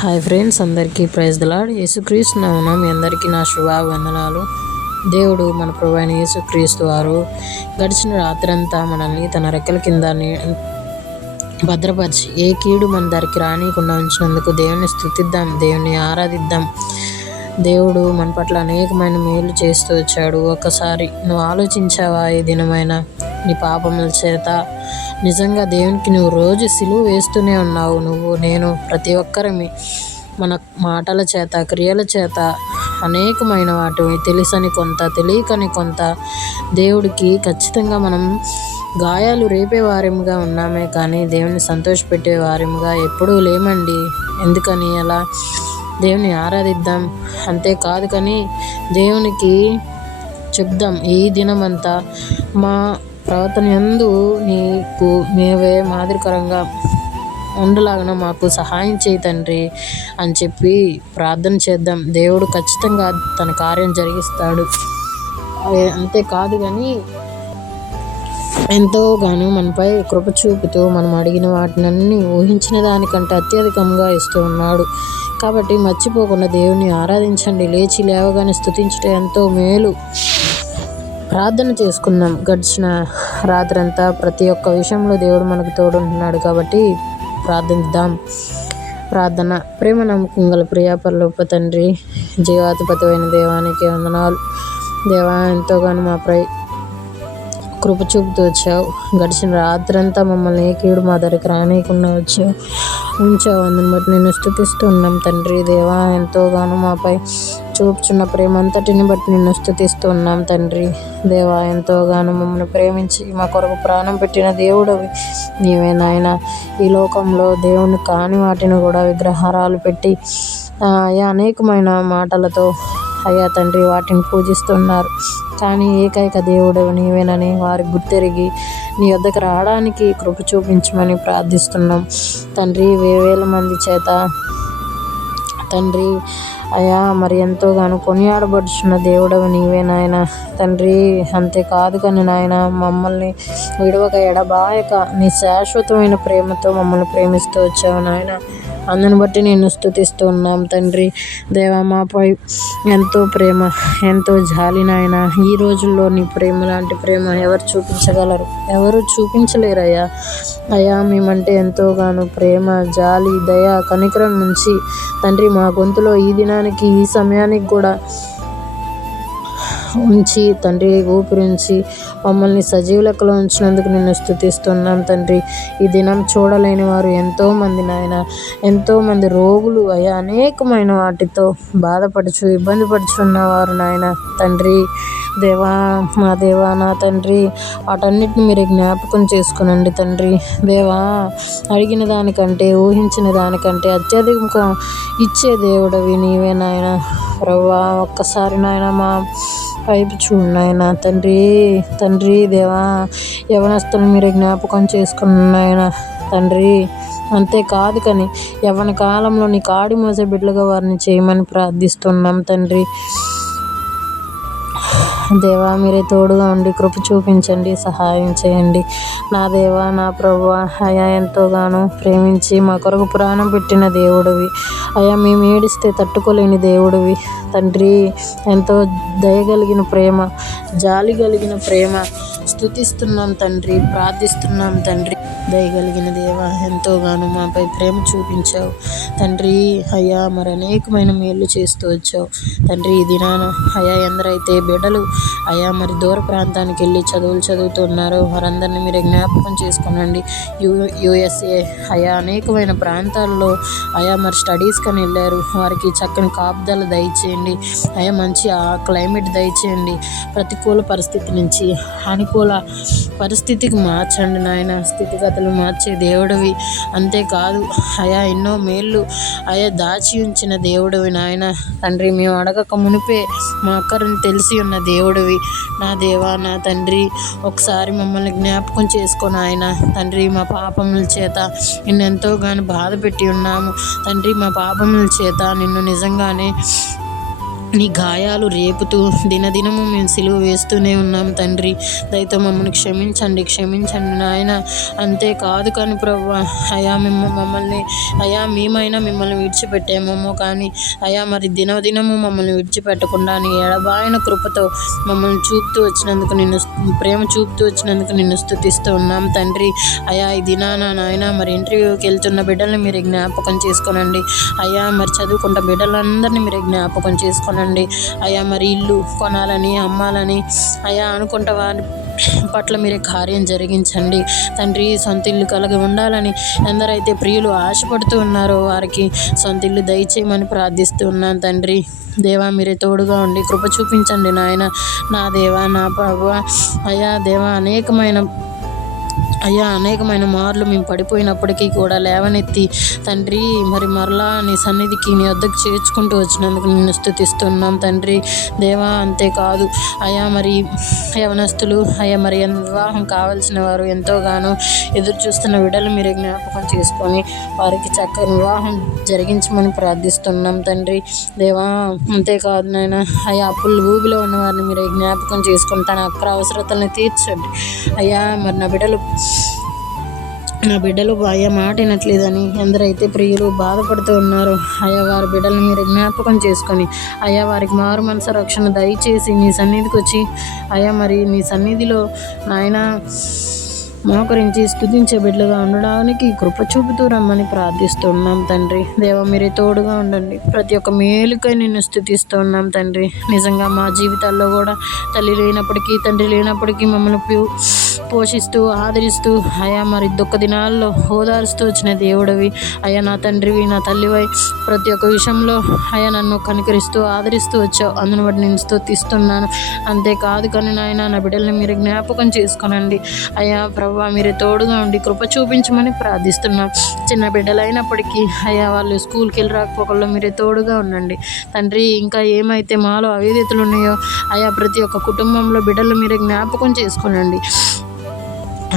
Hi friends, అందరికీ praise the lord. యేసుక్రీస్తు నామమున మీ అందరికీ నా శుభావందనాలు. దేవుడు మన ప్రభువైన యేసుక్రీస్తు వారు గడిచిన రాత్రంతా మనల్ని తన రెక్కల కింద భద్రపరిచి ఏ కీడు మన దగ్గరికి రానియకుండా ఉంచినందుకు దేవుని స్తుతిద్దాం, దేవుని ఆరాధిద్దాం. దేవుడు మన పట్ల అనేకమైన మేలు చేస్తూ వచ్చాడు. ఒక్కసారి నువ్వు ఆలోచించావా? ఈ దినమైన నీ పాపముల చేత నిజంగా దేవునికి నువ్వు రోజు సిలువ వేస్తూనే ఉన్నావు. నేను ప్రతి ఒక్కరిమి మన మాటల చేత, క్రియల చేత అనేకమైన వాటిని తెలుసని కొంత, తెలియకని కొంత దేవుడికి ఖచ్చితంగా మనం గాయాలు రేపే వారిముగా ఉన్నామే కానీ దేవుని సంతోషపెట్టే వారిముగా ఎప్పుడూ లేమండి. ఎందుకని అలా? దేవుని ఆరాధిద్దాం, అంతేకాదు కానీ దేవునికి చెప్దాం, ఈ దినమంతా మా ప్రవర్తన యందు నీకు మేవే మాదిరికరంగా ఉండలాగా మాకు సహాయం చేయి తండ్రి అని చెప్పి ప్రార్థన చేద్దాం. దేవుడు ఖచ్చితంగా తన కార్యం జరిగిస్తాడు. అంతేకాదు కానీ ఎంతోగానో మనపై కృప చూపుతూ మనం అడిగిన వాటినన్నీ ఊహించిన దానికంటే అత్యధికంగా ఇస్తూ ఉన్నాడు. కాబట్టి మర్చిపోకుండా దేవుని ఆరాధించండి. లేచి లేవగానే స్తుతించట ఎంతో మేలు. ప్రార్థన చేసుకుందాం. గడిచిన రాత్రంతా ప్రతి ఒక్క విషయంలో దేవుడు మనకు తోడుంటున్నాడు కాబట్టి ప్రార్థిద్దాం. ప్రార్థన. ప్రేమ నమ్మకం గల ప్రియ పరలోక తండ్రి, జీవాధిపతివైన దేవానికి వందనాలు. దేవా, ఎంతోగానో మాపై కృప చూపుతూ వచ్చావు. గడిచిన రాత్రంతా మమ్మల్ని ఏ కీడు మా దగ్గరికి రానియకుండా ఉంచావు. అందుని బట్టి నేను స్తుతిస్తూ ఉన్నాం తండ్రి. దేవా, ఎంతోగానో మాపై చూపుచున్న ప్రేమ అంతటిని బట్టి నిన్ను స్తుతిస్తూ ఉన్నాం తండ్రి. దేవా, ఎంతోగానో మమ్మల్ని ప్రేమించి మా కొరకు ప్రాణం పెట్టిన దేవుడవి నీవే నాయన. ఈ లోకంలో దేవుని కాని వాటిని కూడా విగ్రహారాలు పెట్టి అనేకమైన మాటలతో అయ్యా తండ్రి వాటిని పూజిస్తున్నారు. కానీ ఏకైక దేవుడవి నీవేనని వారి గుర్తెరిగి నీ వద్దకు రావడానికి కృప చూపించమని ప్రార్థిస్తున్నాం తండ్రి. వేవేల మంది చేత తండ్రి అయ్యా మరి ఎంతోగానో కొనియాడబడుచున్న దేవుడవి నీవే నాయన తండ్రి. అంతేకాదు కానీ నాయన మమ్మల్ని విడవక ఎడబాయక నీ శాశ్వతమైన ప్రేమతో మమ్మల్ని ప్రేమిస్తూ వచ్చావు నాయన. అందుని బట్టి నేను స్తుతిస్తూ ఉన్నాం తండ్రి. దేవా, మాపై ఎంతో ప్రేమ, ఎంతో జాలి నాయన. ఈ రోజుల్లో నీ ప్రేమ లాంటి ప్రేమ ఎవరు చూపించగలరు? ఎవరు చూపించలేరయ్యా. అయ్యా, మేమంటే ఎంతోగానో ప్రేమ, జాలి, దయ, కనికరం నుంచి తండ్రి మా గొంతులో ఈ దినానికి, ఈ సమయానికి కూడా ఉంచి తండ్రి ఊపిరించి మమ్మల్ని సజీవ లెక్కలో ఉంచినందుకు నిన్ను స్తుతిస్తున్నాం తండ్రి. ఈ దినం చూడలేని వారు ఎంతోమంది నాయన, ఎంతోమంది రోగులు అయ్యా అనేకమైన వాటితో బాధపడుచు ఇబ్బంది పడుచున్నవారు నాయన తండ్రి. దేవా, మా దేవా, నా తండ్రి, వాటన్నిటిని మీరు జ్ఞాపకం చేసుకునండి తండ్రి. దేవా, అడిగిన దానికంటే, ఊహించిన దానికంటే అత్యధికంగా ఇచ్చే దేవుడవి నీవే నాయన. ప్రభువా, ఒక్కసారి నాయన మా వైపు చూడు నాయన తండ్రి. దేవా, యవనస్తులను మీరు జ్ఞాపకం చేసుకున్న నాయన తండ్రి. అంతేకాదు కానీ యవ్వన కాలంలో నీ కాడి మోసే బిడ్డలుగా వారిని చేయమని ప్రార్థిస్తున్నాం తండ్రి. దేవా, మీరే తోడుగా ఉండి కృప చూపించండి, సహాయం చేయండి నా దేవా, నా ప్రభువా. అయా, ఎంతోగానో ప్రేమించి మా కొరకు ప్రాణం పెట్టిన దేవుడివి అయ్యా. మేము ఏడిస్తే తట్టుకోలేని దేవుడివి తండ్రి. ఎంతో దయగలిగిన ప్రేమ, జాలి కలిగిన ప్రేమ స్తుతిస్తున్నాం తండ్రి, ప్రార్థిస్తున్నాం తండ్రి. దయగలిగిన దేవా, ఎంతోగానో మాపై ప్రేమ చూపించావు తండ్రి. అయ్యా, మరి అనేకమైన మేలు చేస్తూ వచ్చావు తండ్రి. ఈ దినాన అయ్యా ఎందరైతే బిడ్డలు అయ్యా మరి దూర ప్రాంతానికి వెళ్ళి చదువులు చదువుతున్నారో వారందరినీ మీరు జ్ఞాపకం చేసుకోనండి. USA అయ్యా అనేకమైన ప్రాంతాల్లో అయ్యా మరి స్టడీస్ కని వెళ్ళారు. వారికి చక్కని కాపుదల దయచేయండి అయ్యా. మంచి క్లైమేట్ దయచేయండి. ప్రతికూల పరిస్థితి నుంచి అనుకూల పరిస్థితికి మార్చండి నాయన. స్థితిగతులు మార్చే దేవుడివి. అంతేకాదు అయా ఎన్నో మేళ్ళు అయా దాచి ఉంచిన దేవుడివి నాయన తండ్రి. మేము అడగక మునిపే మా అక్కరిని తెలిసి ఉన్న దేవుడివి నా దేవా, నా తండ్రి. ఒకసారి మమ్మల్ని జ్ఞాపకం చేసుకొని ఆయన తండ్రి. మా పాపముల చేత నిన్ను ఎంతోగానో బాధ పెట్టి ఉన్నాము తండ్రి. మా పాపముల చేత నిన్ను నిజంగానే నీ గాయాలు రేపుతూ దినదినము మేము సిలువ వేస్తూనే ఉన్నాం తండ్రి. దయతో మమ్మల్ని క్షమించండి నాయన. అంతేకాదు కానీ ప్రభువా, అయా మేమైనా మిమ్మల్ని విడిచిపెట్టామేమో కానీ అయా మరి దినదినము మమ్మల్ని విడిచిపెట్టకుండా నీ ఎడబాయిన కృపతో మమ్మల్ని ప్రేమ చూపుతూ వచ్చినందుకు నిన్ను స్తుతిస్తూ ఉన్నాం తండ్రి. అయా ఈ దినాన నాయన మరి ఇంటర్వ్యూకి వెళ్తున్న బిడ్డల్ని మీరు జ్ఞాపకం చేసుకోనండి. అయా మరి చదువుకుంటున్న బిడ్డలందరినీ మీరు జ్ఞాపకం చేసుకోనండి. అయా మరి ఇల్లు కొనాలని అమ్మాలని అయా అనుకుంటా వారి పట్ల మీరే కార్యం జరిగించండి తండ్రి. సొంత ఇల్లు కలిగి ఉండాలని ఎందరైతే ప్రియులు ఆశపడుతూ ఉన్నారో వారికి సొంత ఇల్లు దయచేయమని ప్రార్థిస్తూ ఉన్నాను తండ్రి. దేవా మీరే తోడుగా ఉండి కృప చూపించండి నాయన. నా దేవా నా ప్రభువా, అయా దేవా అనేకమైన మార్లు మేము పడిపోయినప్పటికీ కూడా లేవనెత్తి తండ్రి మరి మరలా నీ సన్నిధికి నీ వద్దకు చేర్చుకుంటూ వచ్చినందుకు నిన్ను స్తుతిస్తున్నాం తండ్రి. దేవా అంతేకాదు అయా మరి యవనస్తులు మరి వివాహం కావాల్సిన వారు ఎంతోగానో ఎదురు చూస్తున్న విడలు మీరు జ్ఞాపకం చేసుకొని వారికి చక్కని వివాహం జరిగించమని ప్రార్థిస్తున్నాం తండ్రి. దేవా అంతేకాదు నాయన అయా అప్పులు ఊబిలో ఉన్న వారిని మీరు జ్ఞాపకం చేసుకొని తన అక్కర అవసరతలను తీర్చండి. అయ్యా మరి నా బిడ్డలు అయ్యా మాట వినట్లేదని ఎందరైతే ప్రియులు బాధపడుతూ ఉన్నారో అయ్యా వారి బిడ్డలను మీరు జ్ఞాపకం చేసుకొని అయ్యా వారికి మారు మనసు రక్షణ దయచేసి నీ సన్నిధికి వచ్చి అయ్యా మరి నీ సన్నిధిలో నాయన మోకరించి స్తుతించే బిడ్డలుగా ఉండడానికి కృప చూపుతూ రమ్మని ప్రార్థిస్తున్నాం తండ్రి. దేవా మీరే తోడుగా ఉండండి. ప్రతి ఒక్క మేలుకై నిన్ను స్తుతిస్తున్నాం తండ్రి. నిజంగా మా జీవితాల్లో కూడా తల్లి లేనప్పటికీ తండ్రి లేనప్పటికీ మమ్మల్ని పోషిస్తూ ఆదరిస్తూ అయా మరి దుఃఖ దినాల్లో ఓదారుస్తూ వచ్చిన దేవుడివి అయ్యా, నా తండ్రివి నా తల్లివై ప్రతి ఒక్క విషయంలో అయ్యా నన్ను కనికరిస్తూ ఆదరిస్తూ వచ్చావు. అందును బట్టి నేను స్తుతిస్తున్నాను. అంతేకాదు కానీ నాయన నా బిడ్డల్ని మీరు జ్ఞాపకం చేసుకోనండి అయ్యా. ప్రభువా మీరే తోడుగా ఉండి కృప చూపించమని ప్రార్థిస్తున్నాం. చిన్న బిడ్డలైనప్పటికీ అయ్యా వాళ్ళు స్కూల్కి వెళ్ళి రాకపోకల్లో మీరే తోడుగా ఉండండి తండ్రి. ఇంకా ఏమైతే మాలో అవిధేతలు ఉన్నాయో అయ్యా ప్రతి ఒక్క కుటుంబంలో బిడ్డలు మీరే జ్ఞాపకం చేసుకోనండి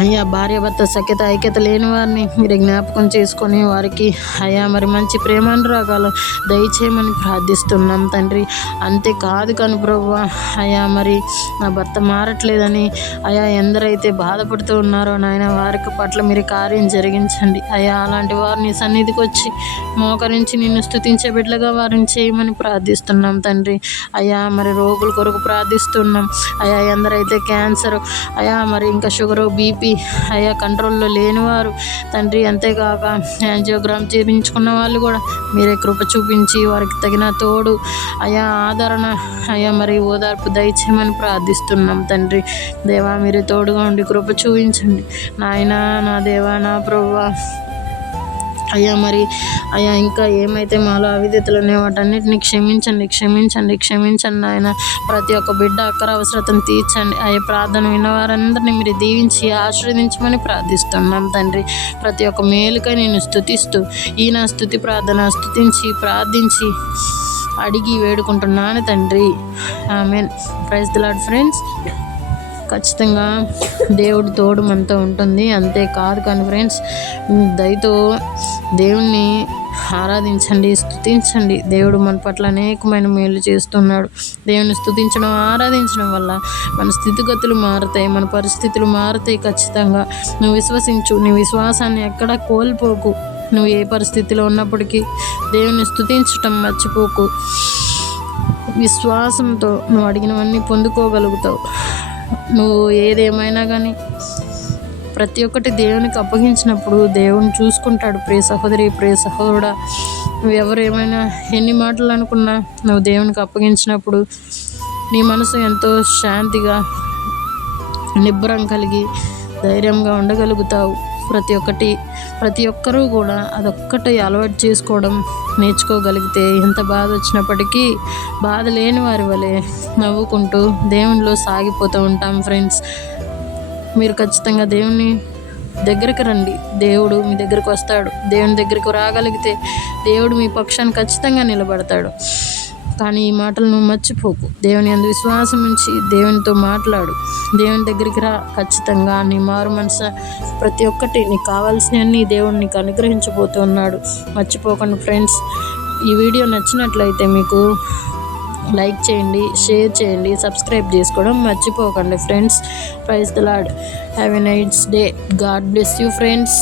అయ్యా. భార్యాభర్త సఖ్యత ఐక్యత లేని వారిని మీరు జ్ఞాపకం చేసుకొని వారికి అయ్యా మరి మంచి ప్రేమానురాగాలు దయచేయమని ప్రార్థిస్తున్నాం తండ్రి. అంతేకాదు కానీ ప్రభువా అయ్యా మరి నా భర్త మారట్లేదని అయ్యా ఎందరైతే బాధపడుతూ ఉన్నారో నాయన వారికి పట్ల మీరు కార్యం జరిగించండి అయ్యా. అలాంటి వారిని సన్నిధికి వచ్చి మోకరించి నిన్ను స్తుతించే బిడ్డలుగా వారిని చేయమని ప్రార్థిస్తున్నాం తండ్రి. అయ్యా మరి రోగుల కొరకు ప్రార్థిస్తున్నాం అయ్యా. ఎందరైతే క్యాన్సర్ అయ్యా మరి ఇంకా షుగరు బీపీ అయ్యా కంట్రోల్లో లేనివారు తండ్రి, అంతేకాక యాంజియోగ్రామ్ చేయించుకున్న వాళ్ళు కూడా మీరే కృప చూపించి వారికి తగిన తోడు అయా ఆదరణ అయ్యా మరి ఓదార్పు దయచేయమని ప్రార్థిస్తున్నాం తండ్రి. దేవా మీరే తోడుగా ఉండి కృప చూపించండి నాయనా. నా దేవా నా ప్రభువా అయ్యా మరి అయ్యా ఇంకా ఏమైతే మాలో అవిధేతలు ఉన్నాయో వాటన్నిటిని క్షమించండి నాయన. ప్రతి ఒక్క బిడ్డ అక్కర అవసరతను తీర్చండి అయ్యా. ప్రార్థన విన్నవారందరినీ మీరు దీవించి ఆశీర్వదించమని ప్రార్థిస్తున్నాం తండ్రి. ప్రతి ఒక్క మేలుకై నేను స్తుతిస్తూ ఈ నా స్తుతి ప్రార్థన ప్రార్థించి అడిగి వేడుకుంటున్నాను తండ్రి. Amen. Praise the Lord friends. ఖచ్చితంగా దేవుడి తోడు మనతో ఉంటుంది. అంతేకాదు కానీ ఫ్రెండ్స్ దయతో దేవుణ్ణి ఆరాధించండి, స్తుతించండి. దేవుడు మన పట్ల అనేకమైన మేలు చేస్తున్నాడు. దేవుని స్తుతించడం ఆరాధించడం వల్ల మన స్థితిగతులు మారుతాయి, మన పరిస్థితులు మారుతాయి. ఖచ్చితంగా నువ్వు విశ్వసించు. నీ విశ్వాసాన్ని ఎక్కడా కోల్పోకు. నువ్వు ఏ పరిస్థితిలో ఉన్నప్పటికీ దేవుని స్తుతించటం మర్చిపోకు. విశ్వాసంతో నువ్వు అడిగినవన్నీ పొందుకోగలుగుతావు. నువ్వు ఏదేమైనా కానీ ప్రతి ఒక్కటి దేవునికి అప్పగించినప్పుడు దేవుని చూసుకుంటాడు. ప్రియ సహోదరి, ప్రియ సహోదరుడా, నువ్వు ఎవరు ఏమైనా ఎన్ని మాటలు అనుకున్నా నువ్వు దేవునికి అప్పగించినప్పుడు నీ మనసు ఎంతో శాంతిగా నిబ్బరం కలిగి ధైర్యంగా ఉండగలుగుతావు. ప్రతి ఒక్కరూ కూడా అదొక్కటి అలవాటు చేసుకోవడం నేర్చుకోగలిగితే ఎంత బాధ వచ్చినప్పటికీ బాధ లేని వారి వలె నవ్వుకుంటూ దేవునిలో సాగిపోతూ ఉంటాం ఫ్రెండ్స్. మీరు ఖచ్చితంగా దేవుని దగ్గరికి రండి. దేవుడు మీ దగ్గరికి వస్తాడు. దేవుని దగ్గరికి రాగలిగితే దేవుడు మీ పక్షాన్ని ఖచ్చితంగా నిలబడతాడు. కానీ ఈ మాటలు నువ్వు మర్చిపోకు. దేవుని యందు విశ్వాసం ఉంచి దేవునితో మాట్లాడు. దేవుని దగ్గరికి రా. ఖచ్చితంగా నీ మారు మనసు ప్రతి ఒక్కటి నీకు కావాల్సినవన్నీ దేవుడు నీకు అనుగ్రహించబోతున్నాడు. మర్చిపోకండి ఫ్రెండ్స్. ఈ వీడియో నచ్చినట్లయితే మీకు లైక్ చేయండి, షేర్ చేయండి, సబ్స్క్రైబ్ చేసుకోవడం మర్చిపోకండి friends. Praise the Lord. Have a nice day. God bless you friends.